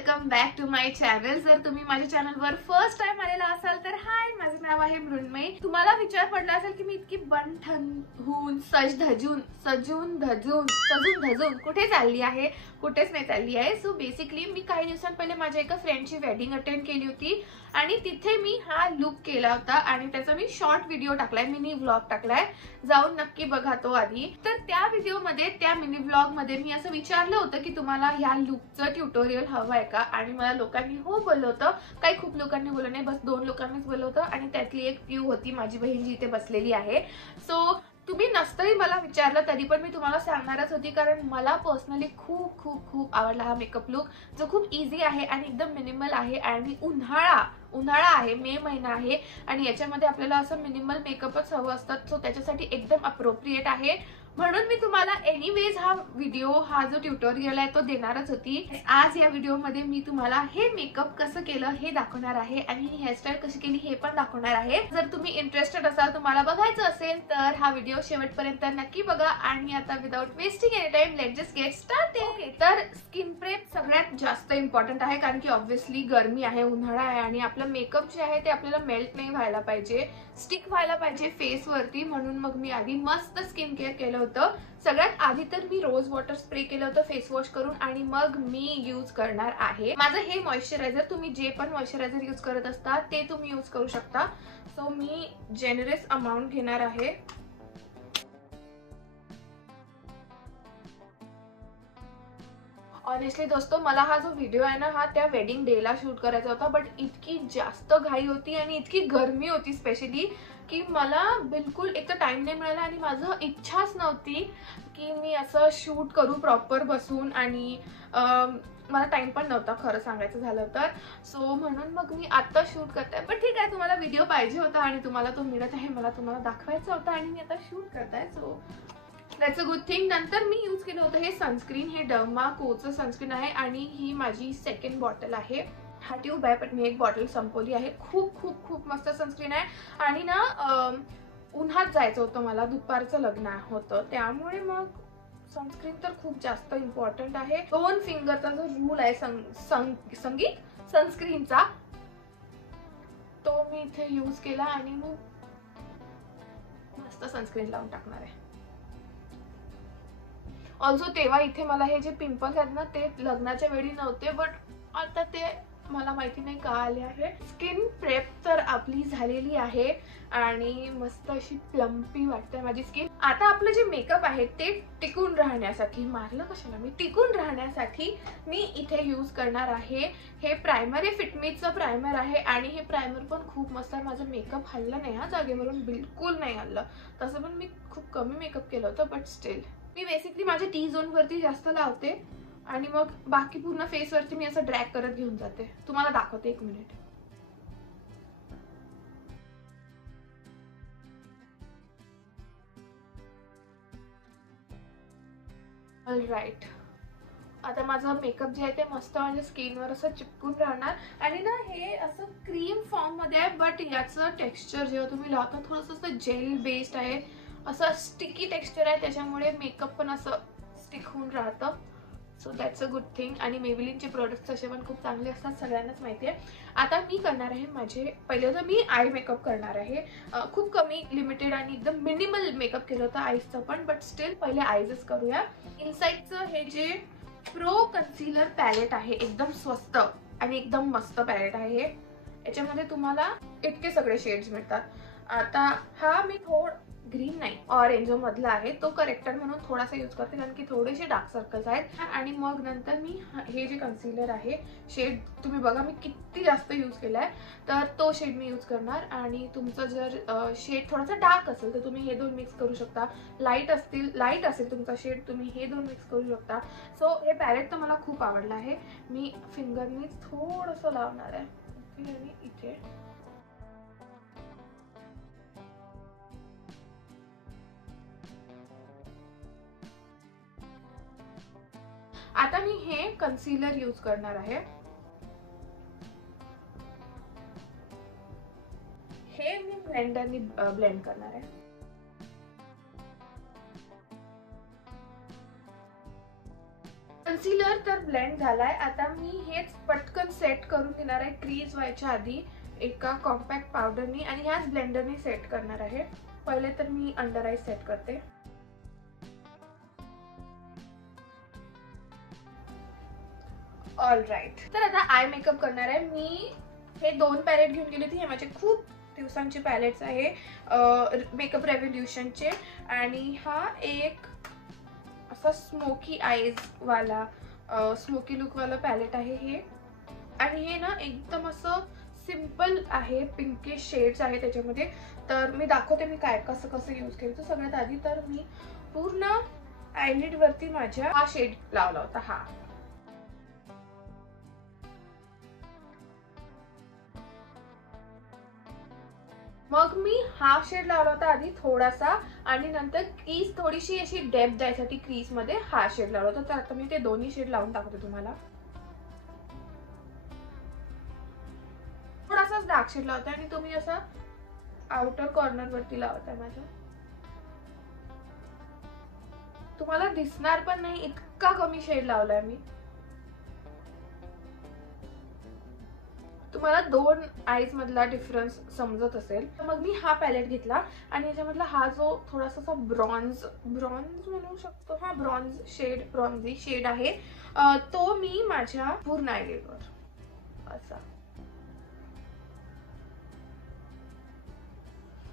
Welcome back to my channel. जर तुम्ही माझ्या चॅनलवर फर्स्ट टाइम आलेला असाल तर हाय, माझं नाव आहे मृण्मयी। तुम्हाला विचार पडला असेल की मी इतकी बनठन होऊन सजून धजून कुठे चालली आहे? कुठेच नाही चालली आहे। सो बेसिकली मी काही दिवसां पहिले माझ्या एका फ्रेंडची वेडिंग अटेंड केली होती आणि तिथे मी हा लुक केला होता आणि त्याचा मी शॉर्ट व्हिडिओ टाकलाय, मिनी व्लॉग टाकलाय, जाऊन नक्की बघा तो आधी। तर त्या व्हिडिओमध्ये, त्या मिनी व्लॉग मध्ये मी असं विचारलं होतं की तुम्हाला ह्या लुकचं ट्युटोरियल हवं आहे का? आणि मला लोकांनी हो बोललं होतं। काही खूप लोकांनी बोललं नाही, बस 2 लोकांनीच बोललं होतं आणि त्यातली एक प्यू होती, माझी बहीण जी इथे बसलेली आहे। सो तुम्ही नसतंही मला विचारलं तरी पण मी तुम्हाला सांगणारच होती, कारण मला पर्सनली खूप खूप खूप आवडला हा मेकअप लुक, जो खूप इझी आहे आणि एकदम मिनिमल आहे। आणि उन्हाळा आहे, मे महिना आहे आणि याच्यामध्ये आपल्याला असं मिनिमल मेकअपच हवं असतात। सो त्याच्यासाठी एकदम अप्रोप्रिएट आहे, म्हणून मी तुम्हाला एनिवेज हा व्हिडिओ, हा जो ट्युटोरियल आहे तो देणारच होती। आज या व्हिडिओमध्ये मी तुम्हाला हे मेकअप कसं केलं हे दाखवणार आहे आणि ही हेअरस्टाईल कशी केली हे पण दाखवणार आहे। जर तुम्ही इंटरेस्टेड असाल, तुम्हाला बघायचं असेल तर हा व्हिडिओ शेवटपर्यंत नक्की बघा। आणि आता without wasting any time let's just get started. Okay, तर स्किन प्रेप सगळ्यात जास्त इम्पॉर्टंट आहे, कारण की ऑब्व्हियसली गरमी आहे, उन्हाळा आहे आणि आपलं मेकअप जे आहे ते आपल्याला मेल्ट नाही व्हायला पाहिजे, स्टिक व्हायला पाहिजे फेस वरती। म्हणून मग मी आधी मस्त स्किन केअर केलं होतं। सगळ्यात आधी तर मी रोज वॉटर स्प्रे केलं होतं फेस वॉश करून आणि मग मी यूज करणार आहे माझं हे मॉइश्चरायझर। तुम्ही जे पण मॉइश्चरायझर यूज करत असता ते तुम्ही यूज करू शकता। सो मी जेनरस अमाउंट घेणार आहे। ऑनेस्टली दोस्तों, मला हा जो व्हिडिओ आहे ना, हा त्या वेडिंग डे ला शूट करायचा होता, बट इतकी जास्त घाई होती आणि इतकी गरमी होती स्पेशली, की मला बिलकुल एक तर टाइम नाही मिळाला आणि माझं इच्छाच नव्हती की मी असं शूट करू प्रॉपर बसून। आणि मला टाइम पण नव्हता खरं सांगायचं झालं तर। सो म्हणून मग मी आता शूट करते, पण ठीक आहे, तुम्हाला व्हिडिओ पाहिजे होता आणि तुम्हाला तो मिळत आहे, मला तुम्हाला दाखवायचा होता आणि मी आता शूट करताय। So that's a good thing. नंतर मी यूज केलं होतं हे सनस्क्रीन, हे डर्माकोचं सनस्क्रीन आहे आणि ही माझी सेकंड बॉटल आहे। हा ट्यूब आहे पण मी एक बॉटल संपवली आहे। खूप खूप खूप मस्त सनस्क्रीन आहे आणि ना उन्हात जायचं होतं मला, दुपारचं लग्न होतं, त्यामुळे मग सनस्क्रीन तर खूप जास्त इम्पॉर्टंट आहे। 2 फिंगरचा जो रूल आहे सनस्क्रीनचा, तो मी इथे यूज केला आणि मी मस्त सनस्क्रीन लावून टाकणार आहे। ऑल्सो तेव्हा इथे मला हे जे पिंपल्स आहेत ना, ते लग्नाच्या वेळी नव्हते, बट आता ते मला माहिती नाही का आले आहे। स्किन प्रेप तर आपली झालेली आहे आणि मस्त अशी प्लम्पी वाटते माझी स्किन। आता आपलं जे मेकअप आहे ते टिकून राहण्यासाठी, मारलं कशाला मी, टिकून राहण्यासाठी मी इथे यूज करणार आहे हे प्रायमर, हे फिटमीचं प्रायमर आहे आणि हे प्रायमर पण खूप मस्त आहे। माझं मेकअप हल्लं नाही हा जागेवरून, बिलकुल नाही हल्लं। तसं पण मी खूप कमी मेकअप केलं होतं, बट स्टिल मी बेसिकली माझ्या टी झोन वरती जास्त लावते आणि मग बाकी पूर्ण फेस वरती मी असं ड्रॅग करत घेऊन जाते। तुम्हाला दाखवते, 1 मिनिट। ऑलराइट, आता माझा मेकअप जे आहे ते मस्त माझ्या स्किनवर असं चिपकून राहणार आणि ना हे असं क्रीम फॉर्म मध्ये आहे, बट याचं टेक्स्चर जेव्हा तुम्ही लावता थोडंसं असं जेल बेस्ड आहे, असं स्टिकी टेक्स्चर आहे, त्याच्यामुळे मेकअप पण असं स्टिक होऊन राहतं। So that's a good thing. आणि मेबेलिनचे प्रोडक्ट्स असे पण खूप चांगले असतात, सगळ्यांनाच माहिती आहे। आता मी करणार आहे पहिले तर मी आय मेकअप करणार आहे। खूप कमी लिमिटेड आणि एकदम मिनिमल मेकअप केलं होतं आईजचं पण, बट स्टिल पहिले आईजच करूया। इनसाइडचं हे जे प्रो कन्सिलर पॅलेट आहे, एकदम स्वस्त आणि एकदम मस्त पॅलेट आहे। याच्यामध्ये तुम्हाला इतके सगळे शेड्स मिळतात। आता हा मी ग्रीन नाही, ऑरेंज मधला आहे, तो करेक्टर म्हणून थोडासा यूज करते, कारण की थोडेसे डार्क सर्कल्स आहेत। आणि मग नंतर मी हे जे कन्सिलर आहे, शेड तुम्ही बघा मी किती जास्त यूज केलाय, तर तो शेड मी यूज करणार। आणि तुमचं जर शेड थोडासा डार्क असेल तर तुम्ही हे 2 मिक्स करू शकता, लाईट असेल तुमचा शेड, तुम्ही हे 2 मिक्स करू शकता। सो हे पॅलेट तर मला खूप आवडलं आहे। मी फिंगरनी थोडंसं लावणार आहे इथे। आता मी हे कन्सिलर यूज करणार आहे, हे मी ब्लेंडरनी ब्लेंड करणार आहे। कन्सिलर तर ब्लेंड झालाय. आता मी हेच पटकन सेट करून घेणार आहे क्रीज व्हायच्या आधी एका कॉम्पॅक्ट पावडरनी आणि ह्याच ब्लेंडरनी सेट करणार आहे. पहिले तर मी अंडर आय सेट करते. ऑल राईट, तर आता आय मेकअप करणार आहे. मी हे 2 पॅलेट घेऊन गेली होती. हे माझे खूप दिवसांचे पॅलेट्स आहे मेकअप रेव्होल्यूशनचे. आणि हा एक असा स्मोकी आईज वाला स्मोकी लुक वाला पॅलेट आहे हे. आणि हे ना एकदम असं सिंपल आहे, पिंकिश शेड्स आहे त्याच्यामध्ये. तर मी दाखवते मी काय कसं कसं यूज केलं. तर सगळ्यात आधी तर मी पूर्ण आयलिड वरती माझ्या हा शेड लावला होता. हा मग मी हाफ शेड लावला होता आधी थोडासा आणि नंतर क्रीज थोडीशी अशी डेप्थ द्यायसाठी क्रीज मध्ये हा शेड लावला होता. तर आता मी ते दोन्ही शेड लावून दाखवते तुम्हाला. थोडासाच डार्क शेड लावते आणि तुम्ही असं आउटर कॉर्नर वरती लावताय माझ्या. तुम्हाला दिसणार पण नाही इतका कमी शेड लावलाय मी. तुम्हाला 2 आईज मधला डिफरन्स समजत असेल. मग मी हा पॅलेट घेतला आणि याच्यामधला हा जो थोडासा ब्रॉन्झ म्हणू शकतो, हा ब्रॉन्झ शेड, ब्रॉन्झी शेड आहे तो मी माझ्या पूर्ण आयलिडवर असा.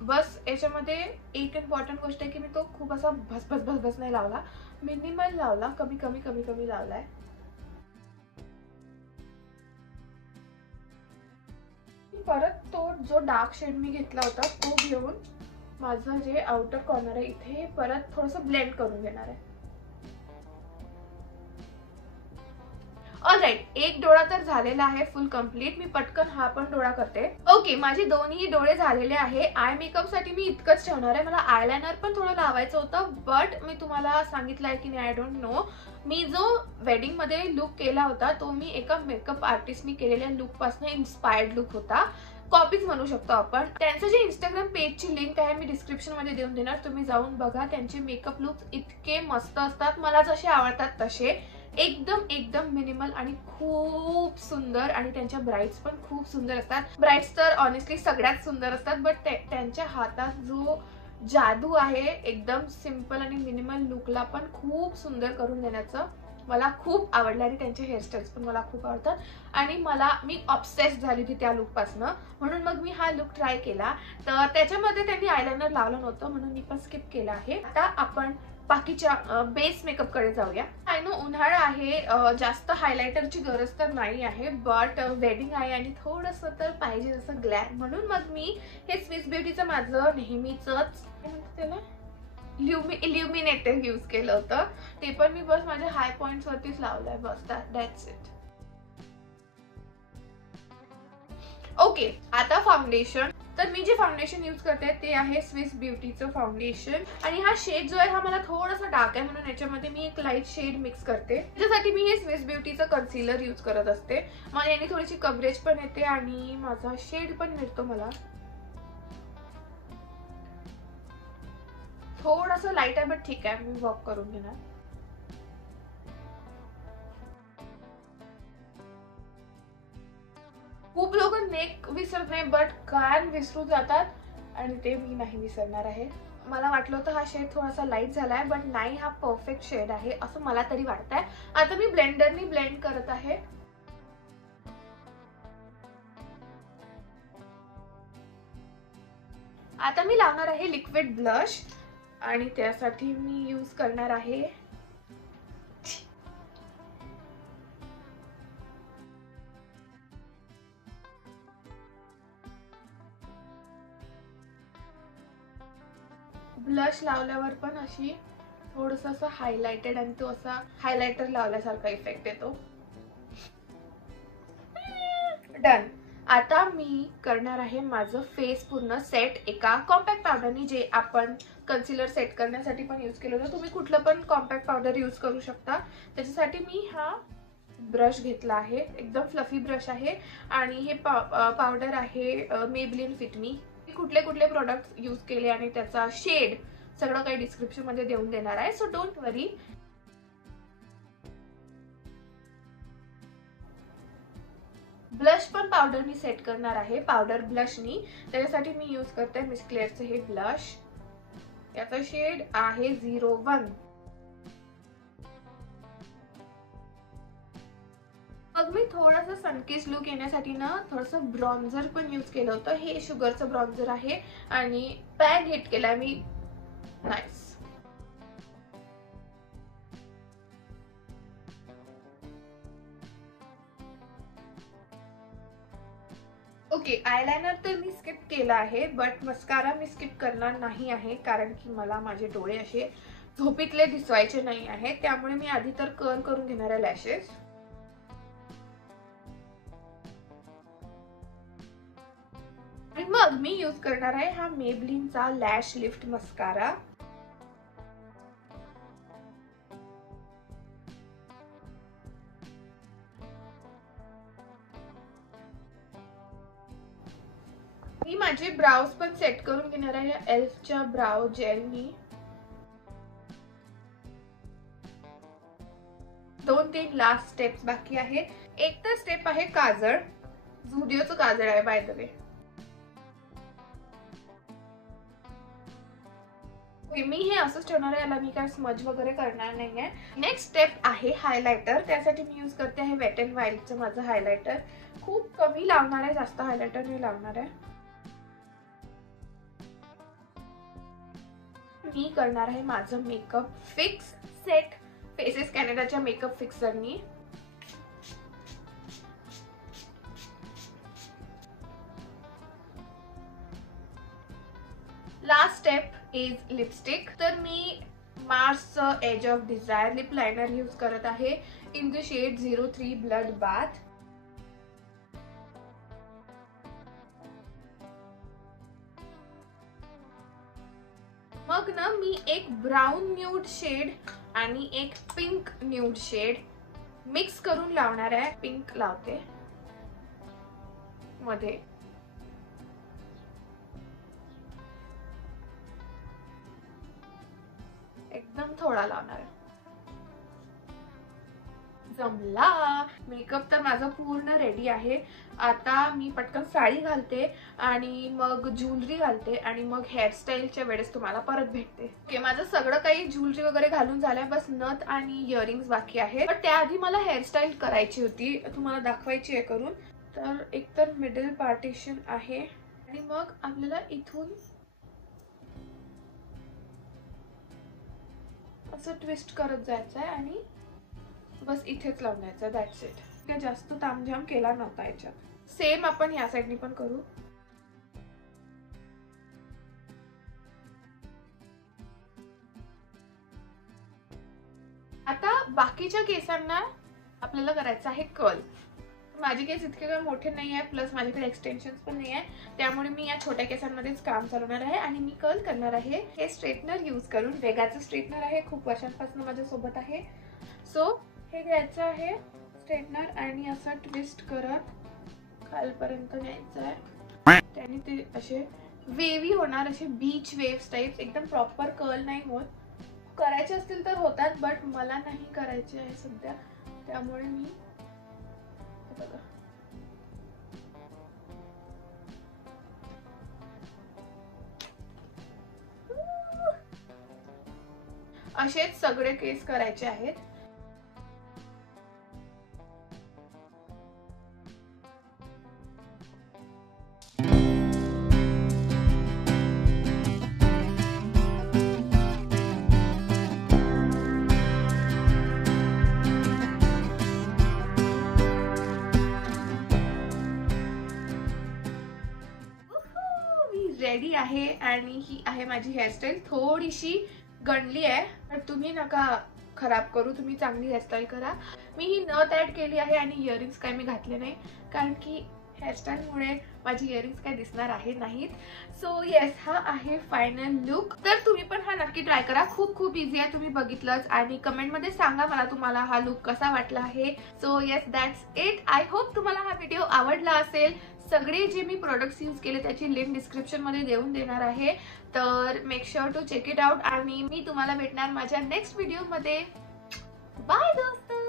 बस याच्यामध्ये एक इम्पॉर्टंट गोष्ट आहे की मी तो खूप असा भस नाही लावला, मिनिमल लावला, कमी लावलाय. परत तो जो डार्क शेड मी घेतला होता तो घेऊन माझं जे आउटर कॉर्नर आहे इथे परत थोडंसं ब्लेंड करून घेणार आहे. ऑलराईट, एक डोळा तर झालेला आहे फुल कंप्लीट. मी पटकन हा पण डोळा करते. ओके, माझे दोन्ही डोळे झालेले आहे. आय मेकअप साठी मी इतकंच ठेवणार आहे. मला आयलायनर पण थोडं लावायचं होतं बट मी तुम्हाला सांगितलंय की नाही आय डोंट नो. मी जो वेडिंग मध्ये लुक केला होता तो मी एका मेकअप आर्टिस्टनी केलेल्या लुक पासून इन्स्पायर्ड लुक होता. कॉपीज म्हणू शकतो आपण. त्यांचं जे इंस्टाग्राम पेजची लिंक आहे मी डिस्क्रिप्शन मध्ये देऊन देणार, तुम्ही जाऊन बघा. त्यांचे मेकअप लुक्स इतके मस्त असतात, मला जसे आवडतात तसे. एकदम मिनिमल आणि खूप सुंदर. आणि त्यांच्या ब्राइड्स पण खूप सुंदर असतात. ब्राइड्स तर ऑनेस्टली सगळ्यात सुंदर असतात बट त्यांच्या हातात जो जादू आहे एकदम सिंपल आणि मिनिमल लुकला पण खूप सुंदर करून देण्याचं मला खूप आवडलं. आणि त्यांचे हेअरस्टाईल्स पण मला खूप आवडतात आणि मी ऑब्सेस्ड झाली होती त्या लुक पासनं. म्हणून मग मी हा लुक ट्राय केला. तर त्याच्यामध्ये त्यांनी आयलायनर लावलं नव्हतं म्हणून मी पण स्किप केला आहे. आता आपण बाकीच्या बेस मेकअप कडे जाऊया. आय नो उन्हाळा आहे, जास्त हायलायटरची गरज तर नाही आहे बट वेडिंग आहे आणि थोडंसं तर पाहिजे जसं ग्लॅम. म्हणून मग मी हे स्विस ब्युटीचं माझं नेहमीच त्याला इल्युमिनेटर यूज केलं होतं. ते पण मी बस माझ्या हाय पॉइंट्स वरतीच लावलंय बस. That's it. ओके, आता फाउंडेशन. तर मी जे फाउंडेशन यूज करते ते आहे स्विस ब्युटीचं फाउंडेशन. आणि हा शेड जो आहे हा मला थोडासा डार्क आहे म्हणून याच्यामध्ये मी एक लाईट शेड मिक्स करते. त्याच्यासाठी मी हे स्विस ब्युटीचं कन्सिलर यूज करत असते. मग याने थोडीशी कव्हरेज पण येते आणि माझा शेड पण मिळतो मला. थोडंसं लाईट आहे बट ठीक आहे, मी वर्क करून घेणार. खूप लोक नेक विसरत नाही बट कान विसरून जातात आणि ते मी नाही विसरणार आहे. मला वाटलं होतं हा शेड थोडासा लाईट झालाय बट नाही, हा परफेक्ट शेड आहे असं मला तरी वाटतंय. आता मी ब्लेंडरनी ब्लेंड करत आहे. आता मी लावणार आहे लिक्विड ब्लश आणि त्यासाठी मी यूज करणार आहे ब्लश. लावल्यावर पण अशी थोडंसं असं हायलाइटेड आणि तो असा हायलायटर लावल्यासारखा इफेक्ट येतो. डन. आता मी करणार आहे माझं फेस पूर्ण सेट एका कॉम्पॅक्ट पावडरनी, जे आपण कन्सिलर सेट करण्यासाठी पण यूज केलं होतं. तुम्ही कुठलं पण कॉम्पॅक्ट पावडर यूज करू शकता. त्याच्यासाठी मी हा ब्रश घेतला आहे, एकदम फ्लफी ब्रश आहे आणि हे पावडर आहे मेबलिन फिट मी. कुठले कुठले प्रोडक्ट यूज केले आणि त्याचा शेड सगळं काही डिस्क्रिप्शन मध्ये देऊन देणार आहे, सो डोंट वरी. ब्लश पण पावडर मी सेट करणार आहे, पावडर ब्लशनी. त्याच्यासाठी मी यूज करते मिस क्लेअरचं हे ब्लश. याचा शेड आहे 01. मग मी थोडंसं सनकिस लुक येण्यासाठी ना थोडंसं ब्रॉन्झर पण यूज केलं होतं. हे शुगरचं ब्रॉन्झर आहे आणि पॅन हिट केलाय मी. नाईस. ओके, आयलायनर तर मी स्किप केला आहे, बट मस्कारा मी स्किप करणार नाही आहे, कारण की मला माझे डोळे असे झोपीतले दिसवायचे नाही आहे. त्यामुळे मी आधी तर कर्ल करून घेणार आहे लॅशेस. आणि मग मी यूज करणार आहे हा मेबलिनचा लॅश लिफ्ट मस्कारा. मी माझे ब्राउज पण सेट करून घेणार आहे एल्फच्या ब्राउ जेलनी. 2-3 लास्ट स्टेप्स बाकी आहे. एक तर स्टेप आहे काजळ. झुडिओचं काजळ आहे बाय द वे. मी हे असंच ठेवणार आहे, याला मी काय स्मज वगैरे करणार नाहीये. नेक्स्ट स्टेप आहे हायलायटर. त्यासाठी मी यूज करते आहे वेट अँड वाईल्डचं माझं हायलायटर. खूप कमी लावणार आहे, जास्त हायलायटर नाही लावणार आहे. मी करणार आहे माझं मेकअप फिक्स सेट फेसेस कॅनडाच्या मेकअप फिक्सरनी. Last step is lipstick. तर मी मार्सचं edge of desire lip liner use करत आहे in the shade 03 blood bath. मग ना मी एक ब्राऊन न्यूड शेड आणि एक पिंक न्यूड शेड मिक्स करून लावणार आहे. पिंक लावते मध्ये. एकदम थोडा लावणार आहे. जमला. मेकअप तर माझा पूर्ण रेडी आहे. आता मी पटकन साडी घालते आणि मग ज्वेलरी घालते आणि मग हेअरस्टाईलच्या वेळेस तुम्हाला परत भेटते. ओके, माझं सगळं काही ज्वेलरी वगैरे घालून झालंय, बस नथ आणि इयरिंग्स बाकी आहे. पण त्याआधी मला हेअरस्टाईल करायची होती, तुम्हाला दाखवायची आहे करून. तर एकतर मिडल पार्टिशन आहे आणि मग आपल्याला इथून असं ट्विस्ट करत जायचं आहे आणि बस इथेच लावण्याचं. That's it. काही जास्त तामझाम केला नव्हता याच्यात. सेम आपण या साईडनी पण करू. आता बाकीच्या केसांना आपल्याला करायचं आहे कर्ल. माझे केस इतके काही मोठे नाही आहे, प्लस माझ्याकडे एक्सटेन्शन्स पण नाही आहे, त्यामुळे मी या छोट्या केसांमध्येच काम चालवणार आहे आणि मी कर्ल करणार आहे हे स्ट्रेटनर यूज करून. वेगाचं स्ट्रेटनर आहे, खूप वर्षांपासून माझ्या सोबत आहे. सो हे घ्यायचं आहे स्ट्रेटनर आणि असं ट्विस्ट करत खालपर्यंत न्यायचं आहे. त्याने ते असे वेव्ही होणार, असे बीच वेव्स टाइप्स. एकदम प्रॉपर कर्ल नाही होत. करायचे असतील तर होतात, बट मला नाही करायचे आहे सध्या, त्यामुळे मी बघा असेच सगळे केस करायचे आहेत. रेडी आहे आणि ही आहे माझी हेअरस्टाईल. थोडीशी गणली आहे, पण तुम्ही नका खराब करू, तुम्ही चांगली हेअरस्टाईल करा. मी ही नथ ऍड केली आहे आणि इयरिंग्स काय मी घातले नाही, कारण की हेअरस्टाईलमुळे माझी इयरिंग्स काय दिसणार आहे नाहीत. सो येस, हा आहे फायनल लुक. तर तुम्ही पण हा नक्की ट्राय करा. खूप खूप इझी आहे, तुम्ही बघितलंच. आणि कमेंटमध्ये सांगा मला तुम्हाला हा लुक कसा वाटला आहे. So yes, that's it. I hope तुम्हाला हा व्हिडिओ आवडला असेल. सगळे जे मी प्रोडक्ट्स यूज केले त्याची लिंक डिस्क्रिप्शन मध्ये देऊन देणार आहे, तर make sure to check it out. आणि मी तुम्हाला भेटणार माझ्या नेक्स्ट व्हिडिओ मध्ये. बाय दोस्तों.